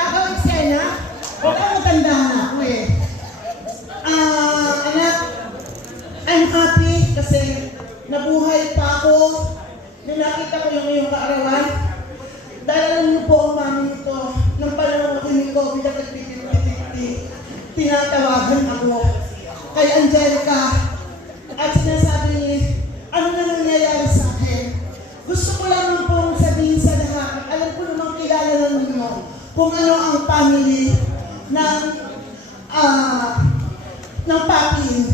Ako, eksena? Wala, matanda na ako eh. Anak, I'm happy kasi nabuhay pa ako. Nung nakita ko yung iyong kaarawan, dahil alam niyo po ang mami nito, nung panahon ako ni COVID at tinatawagan ako kay Angelica at sinasabi niya, ano na nangyayari sa akin? Gusto ko lang pong sabihin sa lahat, alam ko namang kilala na ninyo kung ano ang family ng papi